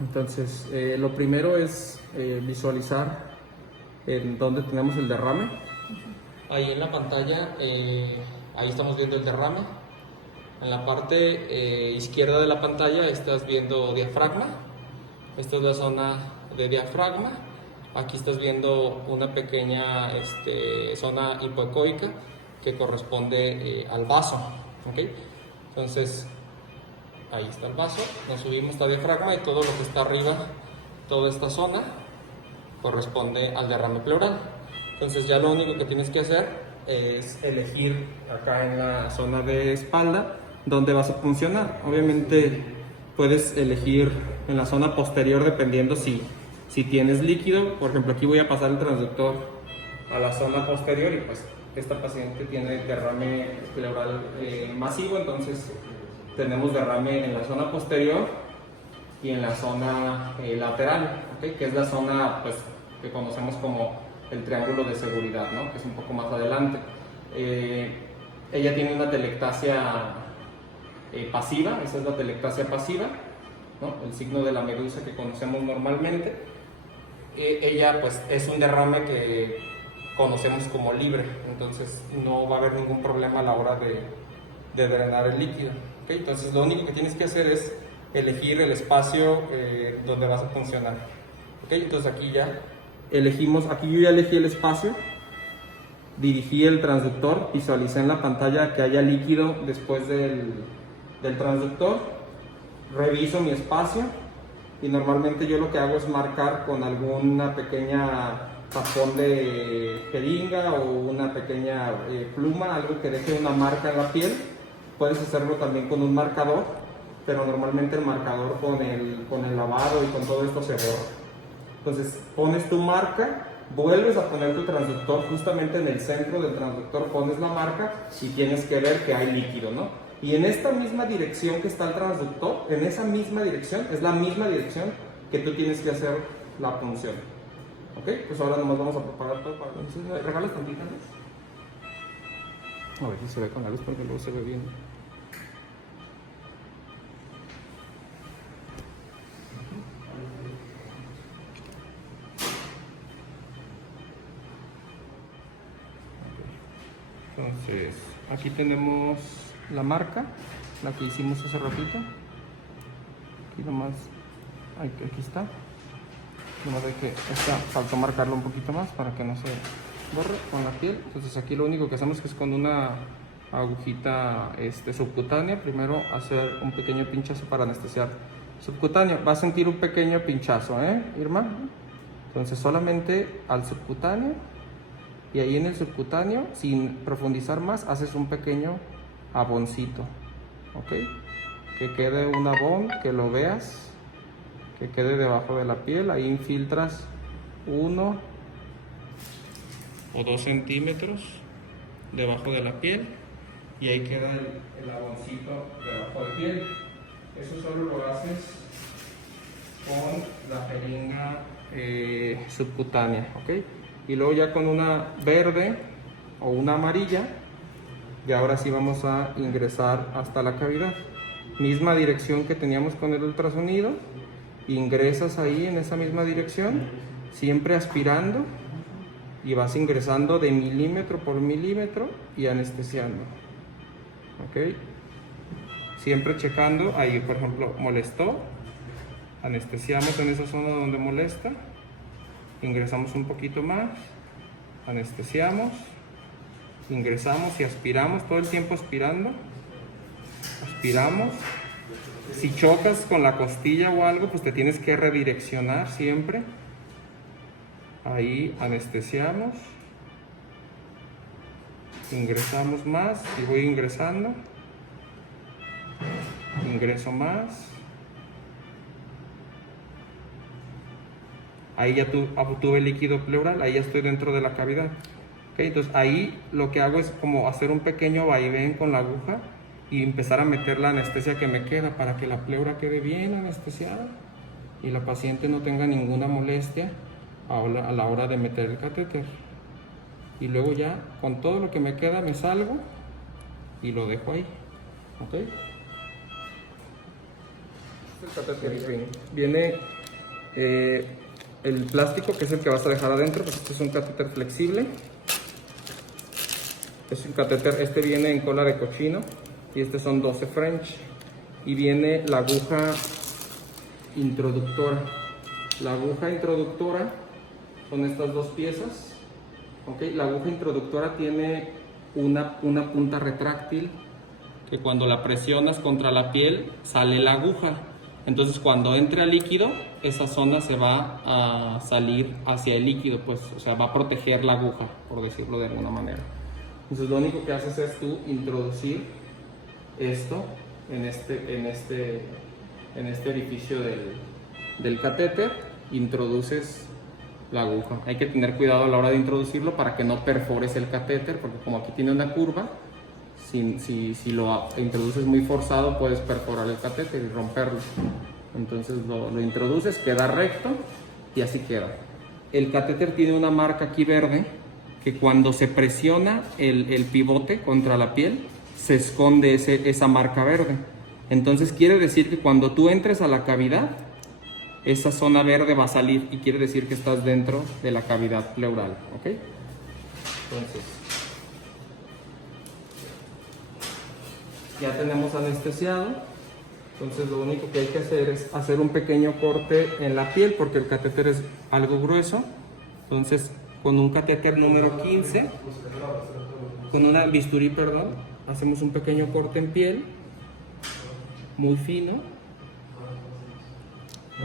Entonces, lo primero es visualizar en dónde tenemos el derrame. Ahí en la pantalla, ahí estamos viendo el derrame. En la parte izquierda de la pantalla estás viendo diafragma. Esta es la zona de diafragma. Aquí estás viendo una pequeña zona hipoecoica que corresponde al vaso. ¿Okay? Entonces, ahí está el vaso, nos subimos esta diafragma y todo lo que está arriba, toda esta zona, corresponde al derrame pleural. Entonces ya lo único que tienes que hacer es elegir acá en la zona de espalda dónde vas a puncionar. Obviamente puedes elegir en la zona posterior dependiendo si tienes líquido. Por ejemplo, aquí voy a pasar el transductor a la zona posterior y pues esta paciente tiene derrame pleural masivo, entonces tenemos derrame en la zona posterior y en la zona lateral, ¿okay? Que es la zona pues, que conocemos como el triángulo de seguridad, ¿no? Que es un poco más adelante. Ella tiene una telectasia pasiva, esa es la telectasia pasiva, ¿no? El signo de la medusa que conocemos normalmente. Ella pues es un derrame que conocemos como libre, entonces no va a haber ningún problema a la hora de drenar el líquido. ¿Okay? Entonces lo único que tienes que hacer es elegir el espacio donde vas a funcionar. ¿Okay? Entonces aquí ya elegimos, aquí yo ya elegí el espacio, dirigí el transductor, visualicé en la pantalla que haya líquido después del transductor, reviso mi espacio y normalmente yo lo que hago es marcar con alguna pequeña tapón de jeringa o una pequeña pluma, algo que deje una marca en la piel. Puedes hacerlo también con un marcador, pero normalmente el marcador con el lavado y con todo esto se borra. Entonces pones tu marca, vuelves a poner tu transductor justamente en el centro del transductor, pones la marca y tienes que ver que hay líquido, ¿no? Y en esta misma dirección que está el transductor, en esa misma dirección, es la misma dirección que tú tienes que hacer la punción. ¿Ok? Pues ahora nomás vamos a preparar todo para... Entonces, ¿regalas tantita luz? A ver si se ve con la luz porque luego se ve bien. Entonces, aquí tenemos la marca, la que hicimos hace ratito. Aquí nomás, aquí está. Nomás hay que, faltó marcarlo un poquito más para que no se borre con la piel. Entonces aquí lo único que hacemos es con una agujita subcutánea, primero hacer un pequeño pinchazo para anestesiar. Subcutáneo, va a sentir un pequeño pinchazo, Irma? Entonces solamente al subcutáneo, y ahí en el subcutáneo, sin profundizar más, haces un pequeño aboncito, ¿ok? Que quede un abón, que lo veas, que quede debajo de la piel. Ahí infiltras 1 o 2 centímetros debajo de la piel y ahí queda el aboncito debajo de piel. Eso solo lo haces con la jeringa subcutánea, ¿ok? Y luego ya con una verde o una amarilla, y ahora sí vamos a ingresar hasta la cavidad. Misma dirección que teníamos con el ultrasonido, ingresas ahí en esa misma dirección, siempre aspirando, y vas ingresando de milímetro por milímetro y anestesiando. ¿Ok? Siempre checando, ahí por ejemplo molestó, anestesiamos en esa zona donde molesta, ingresamos un poquito más, anestesiamos, ingresamos y aspiramos, todo el tiempo aspirando, aspiramos. Si chocas con la costilla o algo, pues te tienes que redireccionar siempre. Ahí anestesiamos, ingresamos más y voy ingresando, ingreso más. Ahí ya obtuve líquido pleural, ahí ya estoy dentro de la cavidad. ¿Okay? Entonces ahí lo que hago es como hacer un pequeño vaivén con la aguja y empezar a meter la anestesia que me queda para que la pleura quede bien anestesiada y la paciente no tenga ninguna molestia a la hora de meter el catéter. Y luego ya con todo lo que me queda me salgo y lo dejo ahí. ¿Ok? el catéter viene el plástico, que es el que vas a dejar adentro, pues este es un catéter flexible. Es un catéter, este viene en cola de cochino y este son 12 French. Y viene la aguja introductora. La aguja introductora son estas dos piezas. ¿Okay? La aguja introductora tiene una punta retráctil que cuando la presionas contra la piel sale la aguja. Entonces cuando entra líquido, esa zona se va a salir hacia el líquido, pues, o sea, va a proteger la aguja, por decirlo de alguna manera. Entonces lo único que haces es tú introducir esto en este orificio del catéter, introduces la aguja. Hay que tener cuidado a la hora de introducirlo para que no perfores el catéter, porque como aquí tiene una curva, si lo introduces muy forzado puedes perforar el catéter y romperlo. Entonces lo introduces, queda recto y así queda. El catéter tiene una marca aquí verde que cuando se presiona el pivote contra la piel se esconde esa marca verde. Entonces quiere decir que cuando tú entres a la cavidad, esa zona verde va a salir y quiere decir que estás dentro de la cavidad pleural, ¿ok? Entonces, ya tenemos anestesiado. Entonces lo único que hay que hacer es hacer un pequeño corte en la piel porque el catéter es algo grueso. Entonces con un catéter número 15, con una bisturí, perdón, hacemos un pequeño corte en piel, muy fino,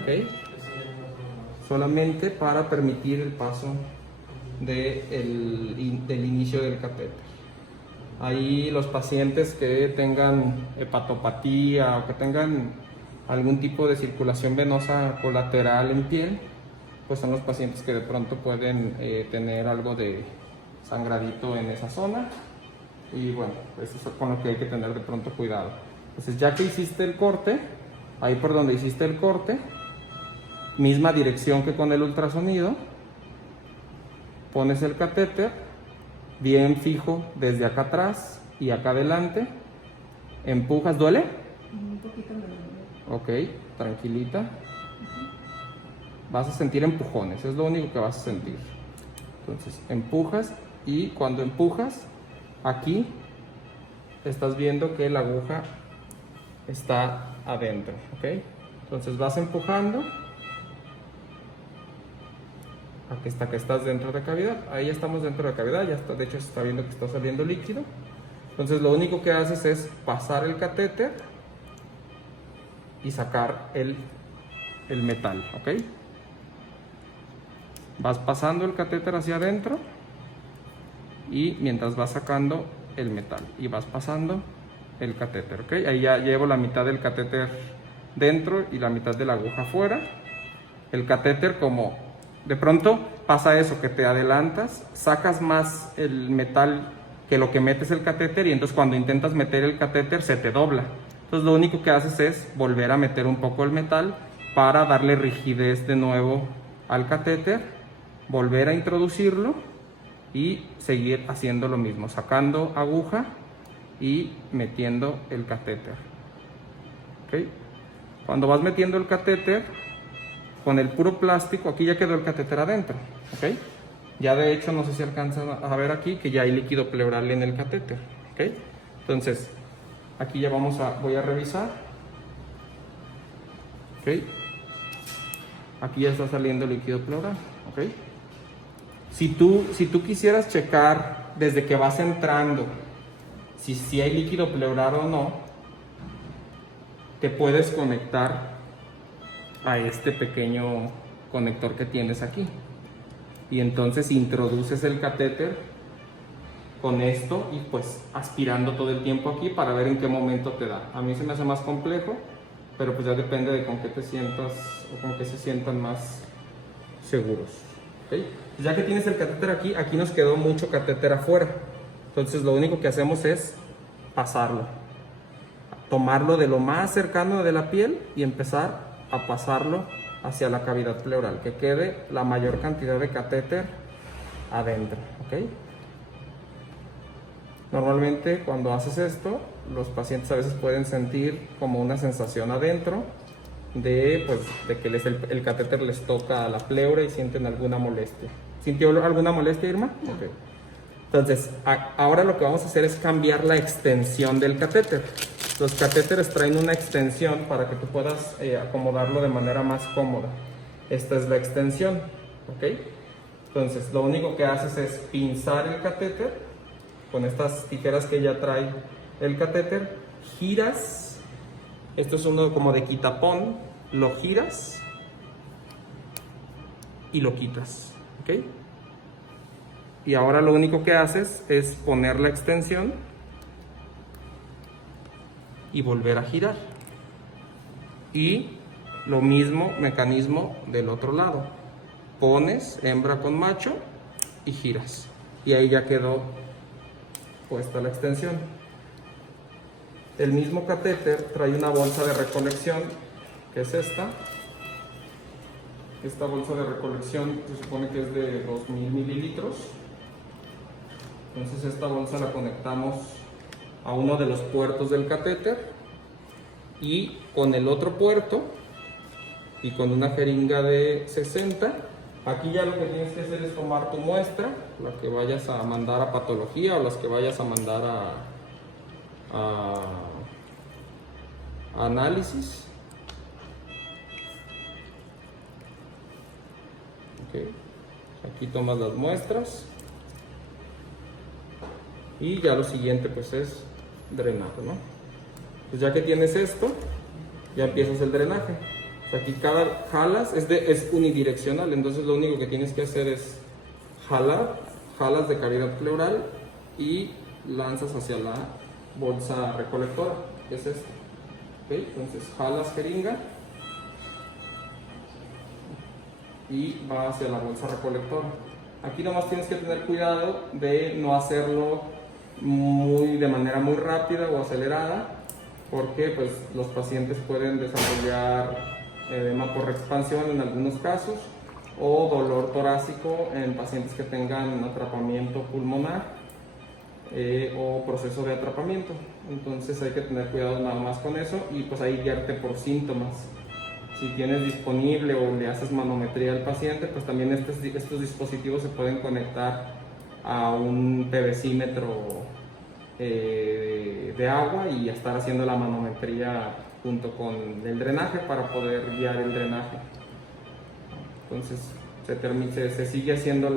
¿ok? Solamente para permitir el paso del inicio del catéter. Ahí los pacientes que tengan hepatopatía o que tengan algún tipo de circulación venosa colateral en piel, pues son los pacientes que de pronto pueden tener algo de sangradito en esa zona. Y bueno, eso es con lo que hay que tener de pronto cuidado. Entonces ya que hiciste el corte, ahí por donde hiciste el corte, misma dirección que con el ultrasonido, pones el catéter bien fijo desde acá atrás y acá adelante, empujas. ¿Duele? Un poquito me duele. Ok, tranquilita. Vas a sentir empujones, es lo único que vas a sentir. Entonces empujas y cuando empujas, aquí estás viendo que la aguja está adentro, ¿ok? Entonces vas empujando hasta que estás dentro de cavidad. Ahí estamos dentro de cavidad, ya está, de hecho se está viendo que está saliendo líquido. Entonces lo único que haces es pasar el catéter y sacar el metal, ¿ok? Vas pasando el catéter hacia adentro y mientras vas sacando el metal y vas pasando el catéter, ¿ok? Ahí ya llevo la mitad del catéter dentro y la mitad de la aguja afuera. El catéter, como de pronto pasa eso, que te adelantas, sacas más el metal que lo que metes el catéter y entonces cuando intentas meter el catéter se te dobla. Entonces lo único que haces es volver a meter un poco el metal para darle rigidez de nuevo al catéter, volver a introducirlo y seguir haciendo lo mismo, sacando aguja y metiendo el catéter. ¿Okay? Cuando vas metiendo el catéter, con el puro plástico, aquí ya quedó el catéter adentro, ¿ok? Ya de hecho, no sé si alcanzan a ver aquí que ya hay líquido pleural en el catéter, ¿ok? Entonces, aquí ya voy a revisar, ¿ok? Aquí ya está saliendo líquido pleural, ¿ok? Si tú quisieras checar desde que vas entrando si hay líquido pleural o no, te puedes conectar a este pequeño conector que tienes aquí y entonces introduces el catéter con esto y pues aspirando todo el tiempo aquí para ver en qué momento te da. A mí se me hace más complejo, pero pues ya depende de con qué te sientas o con qué se sientan más seguros, ¿okay? Ya que tienes el catéter aquí nos quedó mucho catéter afuera, entonces lo único que hacemos es pasarlo, tomarlo de lo más cercano de la piel y empezar a pasarlo hacia la cavidad pleural, que quede la mayor cantidad de catéter adentro, ¿ok? Normalmente cuando haces esto, los pacientes a veces pueden sentir como una sensación adentro pues, de que el catéter les toca a la pleura y sienten alguna molestia. ¿Sintió alguna molestia, Irma? Ok. Entonces, ahora lo que vamos a hacer es cambiar la extensión del catéter. Los catéteres traen una extensión para que tú puedas acomodarlo de manera más cómoda. Esta es la extensión, ¿ok? Entonces, lo único que haces es pinzar el catéter con estas tijeras que ya trae el catéter, giras, esto es uno como de quitapón, lo giras y lo quitas, ¿ok? Y ahora lo único que haces es poner la extensión y volver a girar. Y lo mismo mecanismo del otro lado. Pones hembra con macho y giras. Y ahí ya quedó puesta la extensión. El mismo catéter trae una bolsa de recolección, que es esta. Esta bolsa de recolección se supone que es de 2000 mililitros. Entonces esta bolsa la conectamos a uno de los puertos del catéter y con el otro puerto y con una jeringa de 60, aquí ya lo que tienes que hacer es tomar tu muestra, la que vayas a mandar a patología o las que vayas a mandar a análisis. Okay. Aquí tomas las muestras y ya lo siguiente pues es drenar, ¿no? Pues ya que tienes esto, ya empiezas el drenaje. O sea, aquí cada jalas es unidireccional, entonces lo único que tienes que hacer es jalas de cavidad pleural y lanzas hacia la bolsa recolectora, que es esta. ¿Okay? Entonces jalas jeringa y va hacia la bolsa recolectora. Aquí nomás tienes que tener cuidado de no hacerlo de manera muy rápida o acelerada, porque pues, los pacientes pueden desarrollar edema por expansión en algunos casos o dolor torácico en pacientes que tengan atrapamiento pulmonar o proceso de atrapamiento. Entonces hay que tener cuidado nada más con eso y pues ahí guiarte por síntomas. Si tienes disponible o le haces manometría al paciente, pues también estos dispositivos se pueden conectar a un PVCímetro de agua y estar haciendo la manometría junto con el drenaje para poder guiar el drenaje. Entonces se sigue haciendo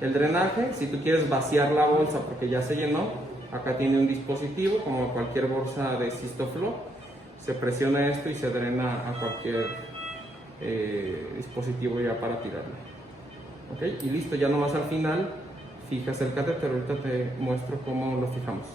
el drenaje. Si tú quieres vaciar la bolsa porque ya se llenó, acá tiene un dispositivo como cualquier bolsa de Cistoflo. Se presiona esto y se drena a cualquier dispositivo ya para tirarlo. ¿Okay? Y listo, ya nomás al final fijas el catéter. Ahorita te muestro cómo lo fijamos.